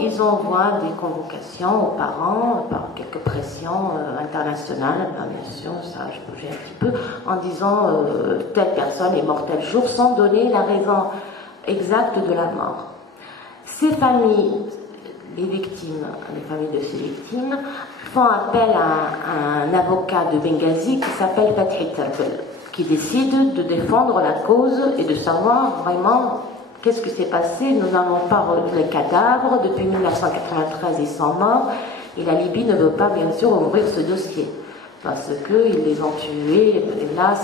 ils envoient des convocations aux parents par quelques pressions internationales, bien sûr, ça je bougeais un petit peu, en disant telle personne est morte tel jour, sans donner la raison exacte de la mort. Ces familles, les victimes, les familles de ces victimes, font appel à un avocat de Benghazi qui s'appelle Fathi Terbel, qui décide de défendre la cause et de savoir vraiment qu'est-ce qui s'est passé. Nous n'avons pas les cadavres, depuis 1993 ils sont morts, et la Libye ne veut pas bien sûr ouvrir ce dossier, parce qu'ils les ont tués, et là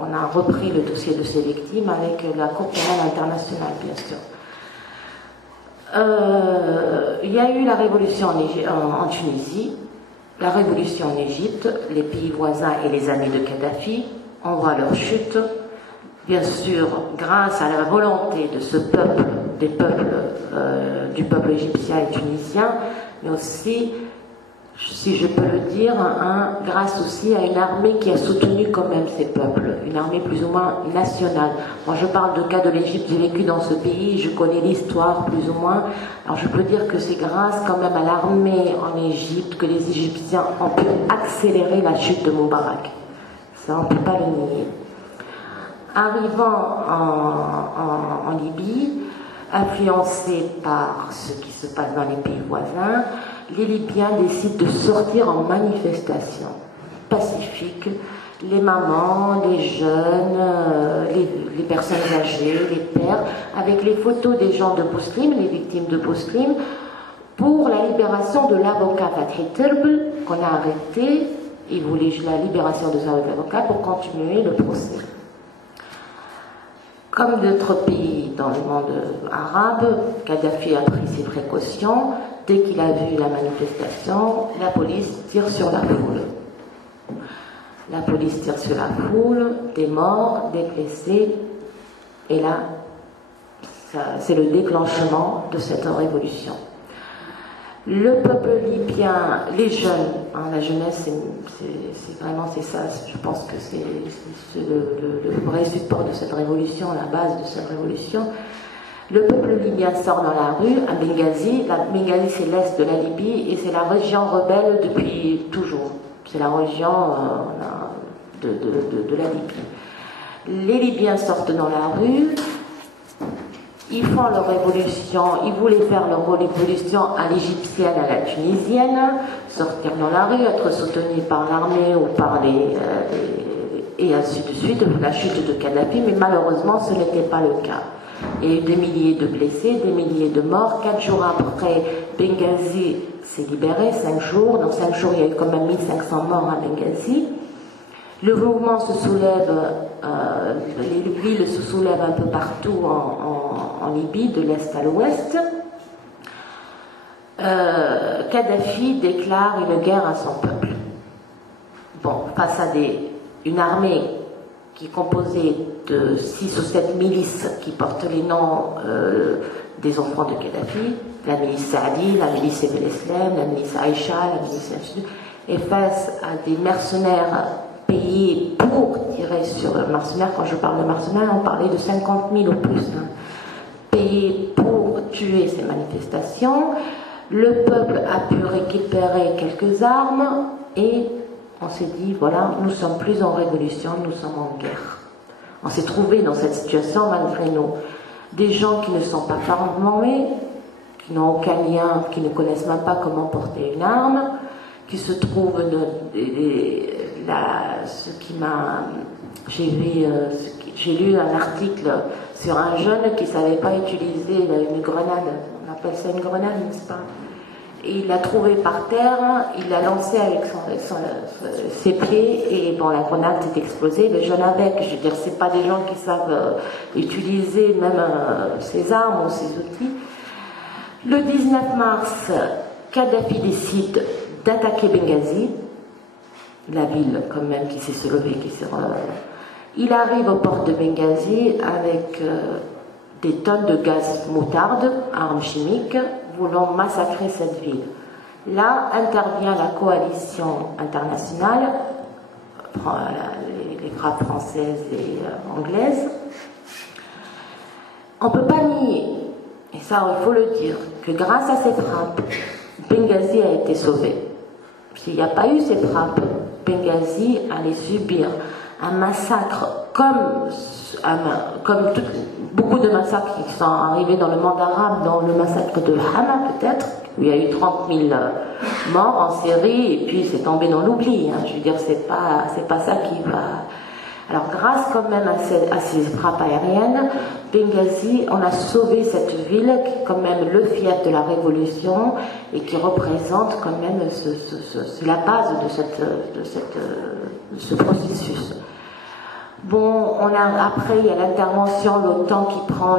on a repris le dossier de ces victimes avec la Cour pénale internationale bien sûr. Il y a eu la révolution en Tunisie, la révolution en Égypte, les pays voisins et les amis de Kadhafi, on voit leur chute, bien sûr grâce à la volonté de ce peuple, du peuple égyptien et tunisien, mais aussi, si je peux le dire, grâce aussi à une armée qui a soutenu quand même ces peuples, une armée plus ou moins nationale. Moi je parle de cas de l'Égypte, j'ai vécu dans ce pays, je connais l'histoire plus ou moins, alors je peux dire que c'est grâce quand même à l'armée en Égypte que les Égyptiens ont pu accélérer la chute de Moubarak. Ça on ne peut pas le nier. Arrivant en Libye, influencés par ce qui se passe dans les pays voisins, les Libyens décident de sortir en manifestation pacifique. Les mamans, les jeunes, les personnes âgées, les pères, avec les photos des gens de Bouslim, les victimes de Bouslim, pour la libération de l'avocat Fathi Terbel, qu'on a arrêté. Il voulait la libération de son avocat pour continuer le procès. Comme d'autres pays dans le monde arabe, Kadhafi a pris ses précautions. Dès qu'il a vu la manifestation, la police tire sur la foule. La police tire sur la foule, des morts, des blessés, et là, c'est le déclenchement de cette révolution. Le peuple libyen, les jeunes, la jeunesse, c'est vraiment ça, je pense que c'est le vrai support de cette révolution, la base de cette révolution. Le peuple libyen sort dans la rue à Benghazi. Benghazi c'est l'est de la Libye et c'est la région rebelle depuis toujours. C'est la région de la Libye. Les Libyens sortent dans la rue. Ils font leur révolution, ils voulaient faire leur révolution à l'égyptienne, à la tunisienne, sortir dans la rue, être soutenus par l'armée ou par et ainsi de suite, la chute de Kadhafi, mais malheureusement ce n'était pas le cas. Il y a eu des milliers de blessés, des milliers de morts. 4 jours après, Benghazi s'est libéré, 5 jours. Dans 5 jours, il y a eu quand même 1500 morts à Benghazi. Le mouvement se soulève, les villes se soulèvent un peu partout en Libye, de l'est à l'ouest. Kadhafi déclare une guerre à son peuple. Bon, face à une armée qui est composée de 6 ou 7 milices qui portent les noms des enfants de Kadhafi, la milice Saadi, la milice Ebel Eslem, la milice Aïcha, la milice... et face à des mercenaires payés pour tirer sur le mercenaire. Quand je parle de mercenaires, on parlait de 50 000 ou plus, payés pour tuer ces manifestations. Le peuple a pu récupérer quelques armes et on s'est dit, voilà, nous ne sommes plus en révolution, nous sommes en guerre. On s'est trouvé dans cette situation malgré nous. Des gens qui ne sont pas formés, qui n'ont aucun lien, qui ne connaissent même pas comment porter une arme, qui se trouvent j'ai lu un article sur un jeune qui ne savait pas utiliser une grenade. On appelle ça une grenade, n'est-ce pas? Et il l'a trouvé par terre, il l'a lancé avec ses pieds et bon, la grenade s'est explosée, le jeune avec. Je veux dire, c'est pas des gens qui savent utiliser même ses armes ou ses outils. Le 19 mars, Kadhafi décide d'attaquer Benghazi, la ville quand même qui s'est soulevée, il arrive au port de Benghazi avec des tonnes de gaz moutarde, armes chimiques, voulant massacrer cette ville. Là intervient la coalition internationale, les frappes françaises et anglaises. On ne peut pas nier et ça il faut le dire, que grâce à ces frappes, Benghazi a été sauvé. S'il n'y a pas eu ces frappes, Benghazi allait subir un massacre comme beaucoup de massacres qui sont arrivés dans le monde arabe, dans le massacre de Hama peut-être, où il y a eu 30 000 morts en Syrie, et puis c'est tombé dans l'oubli. Hein. Je veux dire, c'est pas ça qui va... Alors grâce quand même à ces frappes aériennes, Benghazi, on a sauvé cette ville qui est quand même le fief de la révolution et qui représente quand même la base de ce processus. Bon, après il y a l'intervention, l'OTAN qui prend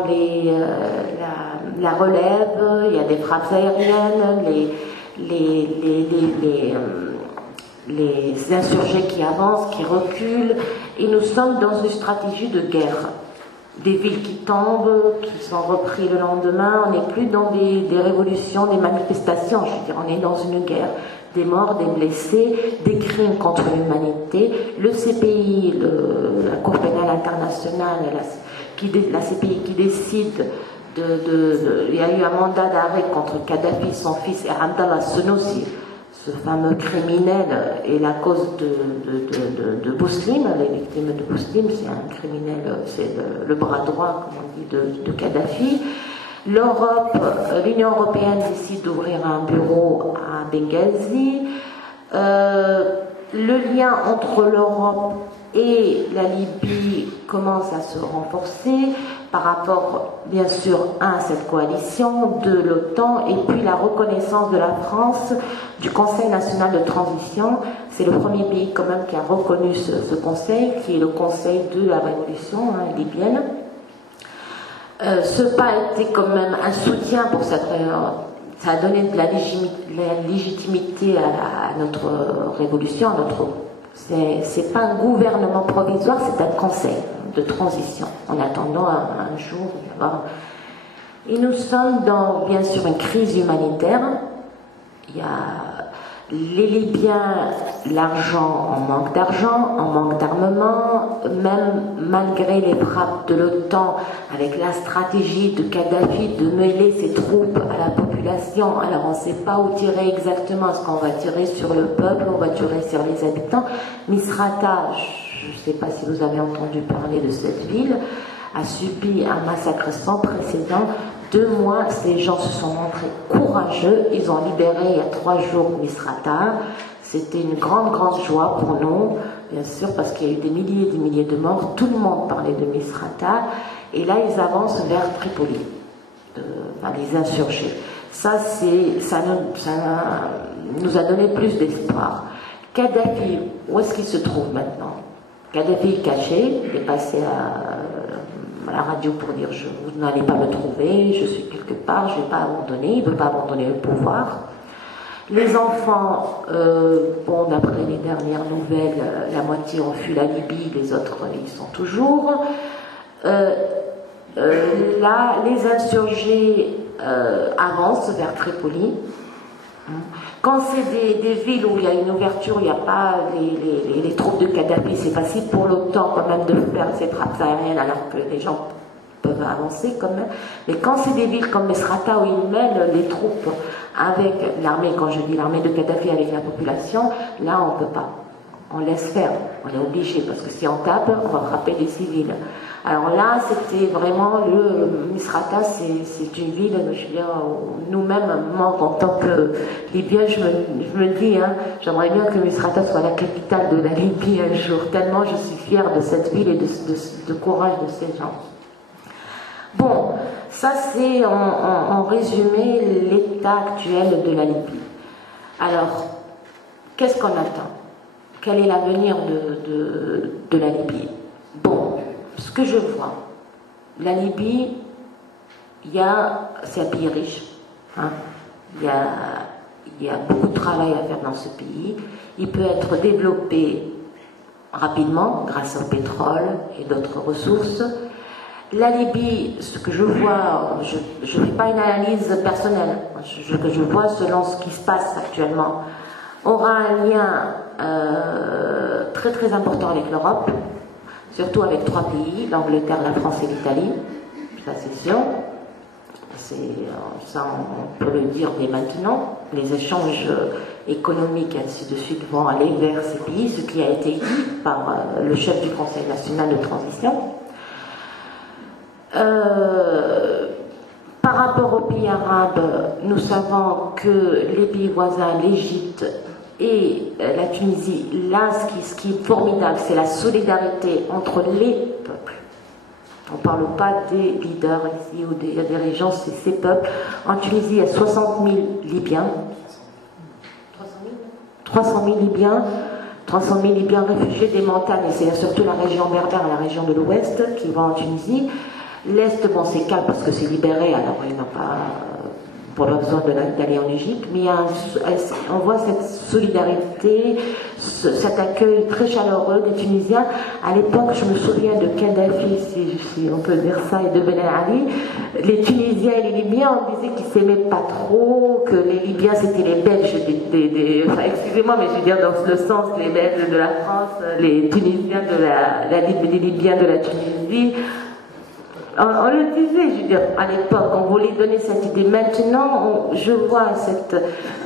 la relève, il y a des frappes aériennes, les insurgés qui avancent, qui reculent, et nous sommes dans une stratégie de guerre. Des villes qui tombent, qui sont reprises le lendemain, on n'est plus dans des révolutions, des manifestations, je veux dire, on est dans une guerre. Des morts, des blessés, des crimes contre l'humanité. Le CPI, la Cour pénale internationale, la CPI qui décide il y a eu un mandat d'arrêt contre Kadhafi, son fils, et Abdallah Senussi, ce fameux criminel, et la cause de Bouslim, les victimes de Bouslim, c'est un criminel, c'est le bras droit, comme on dit, de Kadhafi. L'Union européenne décide d'ouvrir un bureau à Benghazi. Le lien entre l'Europe et la Libye commence à se renforcer par rapport, bien sûr, à cette coalition de l'OTAN et puis la reconnaissance de la France du Conseil national de transition. C'est le premier pays quand même qui a reconnu ce conseil, qui est le Conseil de la révolution libyenne. Ce pas a été quand même un soutien pour cette... ça a donné de la légitimité à notre révolution, à notre... C'est pas un gouvernement provisoire, c'est un conseil de transition, en attendant un jour d'y avoir... Et nous sommes dans, bien sûr, une crise humanitaire. Il y a les Libyens, l'argent, on manque d'argent, on manque d'armement, même malgré les frappes de l'OTAN, avec la stratégie de Kadhafi de mêler ses troupes à la population. Alors on ne sait pas où tirer exactement, est-ce qu'on va tirer sur le peuple, on va tirer sur les habitants. Misrata, je ne sais pas si vous avez entendu parler de cette ville, a subi un massacre sans précédent. 2 mois, ces gens se sont montrés courageux. Ils ont libéré il y a 3 jours Misrata. C'était une grande, grande joie pour nous, bien sûr, parce qu'il y a eu des milliers de morts. Tout le monde parlait de Misrata. Et là, ils avancent vers Tripoli, les insurgés. Ça nous a donné plus d'espoir. Kadhafi, où est-ce qu'il se trouve maintenant? Kadhafi est caché, il est passé à la radio pour dire vous n'allez pas me trouver, je suis quelque part, je ne vais pas abandonner, il ne veut pas abandonner le pouvoir. Les enfants, bon, d'après les dernières nouvelles, la moitié ont fui la Libye, les autres ils sont toujours. Là, les insurgés avancent vers Tripoli. Quand c'est des villes où il y a une ouverture, il n'y a pas les troupes de Kadhafi, c'est facile pour l'OTAN quand même de faire ces frappes aériennes alors que les gens peuvent avancer quand même. Mais quand c'est des villes comme Misrata où ils mêlent les troupes avec l'armée, quand je dis l'armée de Kadhafi avec la population, là on ne peut pas. On laisse faire, on est obligé, parce que si on tape, on va frapper des civils. Alors là, c'était vraiment Misrata, c'est une ville, je veux dire, nous-mêmes, moi, en tant que Libyen, je me dis, j'aimerais bien que Misrata soit la capitale de la Libye un jour, tellement je suis fière de cette ville et de courage de ces gens. Bon, ça c'est en résumé l'état actuel de la Libye. Alors, qu'est-ce qu'on attend? Quel est l'avenir de la Libye? Bon, ce que je vois, la Libye, c'est un pays riche. Il y a beaucoup de travail à faire dans ce pays. Il peut être développé rapidement grâce au pétrole et d'autres ressources. La Libye, ce que je vois, je ne fais pas une analyse personnelle, ce que je vois selon ce qui se passe actuellement, aura un lien très très important avec l'Europe, surtout avec 3 pays, l'Angleterre, la France et l'Italie, ça c'est sûr. Ça, on peut le dire dès maintenant. Les échanges économiques et ainsi de suite vont aller vers ces pays, ce qui a été dit par le chef du Conseil national de transition. Par rapport aux pays arabes, nous savons que les pays voisins, l'Égypte et la Tunisie, là, ce qui est formidable, c'est la solidarité entre les peuples. On ne parle pas des leaders ici ou des dirigeants, c'est ces peuples. En Tunisie, il y a 60 000 Libyens. 300 000 Libyens. 300 000 Libyens réfugiés des montagnes, et c'est surtout la région berbère, la région de l'ouest, qui va en Tunisie. L'Est, bon, c'est calme parce que c'est libéré, alors il n'a pas pour le besoin d'aller en Égypte, mais on voit cette solidarité, cet accueil très chaleureux des Tunisiens. À l'époque, je me souviens de Kadhafi, si on peut dire ça, et de Ben Ali. Les Tunisiens et les Libyens, on disait qu'ils s'aimaient pas trop, que les Libyens c'était les Belges enfin, excusez-moi, mais je veux dire dans le sens, les Belges de la France, les Tunisiens les Libyens de la Tunisie. On le disait, je veux dire, à l'époque, on voulait donner cette idée. Maintenant, je vois cet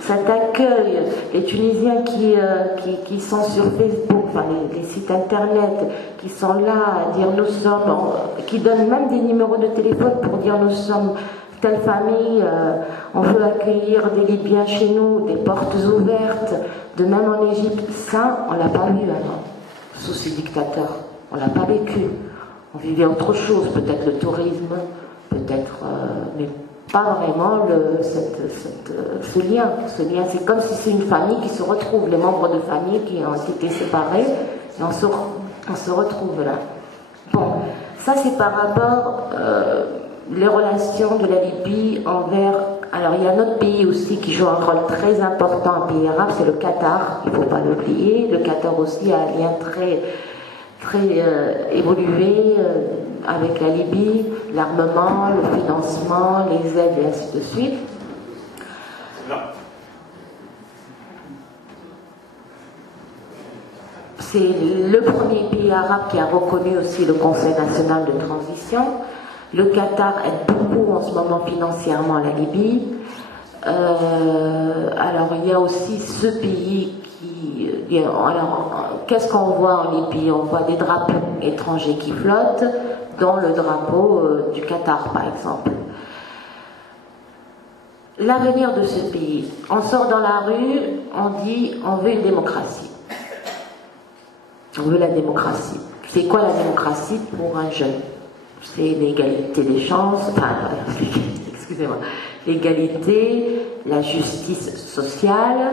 accueil, les Tunisiens qui sont sur Facebook, enfin, les sites internet, qui sont là à dire nous sommes, qui donnent même des numéros de téléphone pour dire nous sommes telle famille, on veut accueillir des Libyens chez nous, des portes ouvertes, de même en Égypte. Ça, on l'a pas vu avant, sous ces dictateurs. On l'a pas vécu. On vivait autre chose, peut-être le tourisme, peut-être, mais pas vraiment ce lien. Ce lien, c'est comme si c'est une famille qui se retrouve, les membres de famille qui ont été séparés, et on se retrouve là. Bon, ça c'est par rapport les relations de la Libye envers... Alors il y a un autre pays aussi qui joue un rôle très important, un pays arabe, c'est le Qatar, il ne faut pas l'oublier. Le Qatar aussi a un lien très évolué avec la Libye, l'armement, le financement, les aides et ainsi de suite. C'est le premier pays arabe qui a reconnu aussi le Conseil national de transition. Le Qatar aide beaucoup en ce moment financièrement la Libye. Alors il y a aussi ce pays qui... Alors, qu'est-ce qu'on voit en Libye? On voit des drapeaux étrangers qui flottent, dont le drapeau du Qatar, par exemple. L'avenir de ce pays. On sort dans la rue, on dit on veut une démocratie. On veut la démocratie. C'est quoi la démocratie pour un jeune? C'est l'égalité des chances, enfin, excusez-moi, l'égalité, la justice sociale,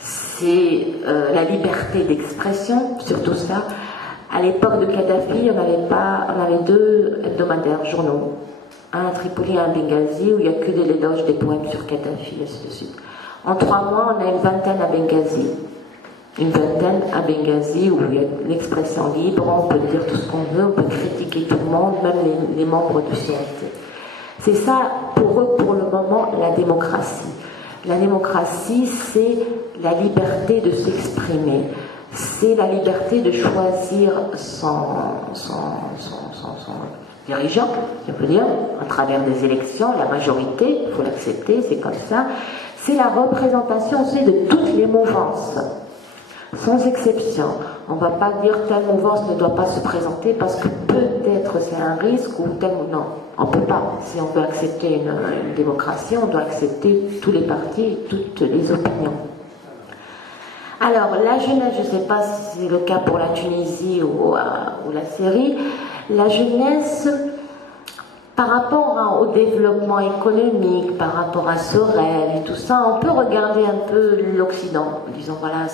c'est la liberté d'expression, surtout ça. À l'époque de Kadhafi, on avait 2 hebdomadaires, journaux. Un à Tripoli et un à Benghazi, où il n'y a que des éloges, des poèmes sur Kadhafi, et ainsi de suite. En 3 mois, on a une vingtaine à Benghazi. Une vingtaine à Benghazi, où il y a l'expression libre, on peut dire tout ce qu'on veut, on peut critiquer tout le monde, même les membres du CNT. C'est ça, pour eux, pour le moment, la démocratie. La démocratie, c'est la liberté de s'exprimer. C'est la liberté de choisir son dirigeant, je peux dire, à travers des élections, la majorité, il faut l'accepter, c'est comme ça. C'est la représentation aussi de toutes les mouvances, sans exception. On ne va pas dire telle mouvance ne doit pas se présenter parce que peut-être c'est un risque ou tel... Non, on ne peut pas. Si on veut accepter une démocratie, on doit accepter tous les partis et toutes les opinions. Alors, la jeunesse, je ne sais pas si c'est le cas pour la Tunisie ou la Syrie, la jeunesse, par rapport au développement économique, par rapport à ce rêve et tout ça, on peut regarder un peu l'Occident, en disant voilà,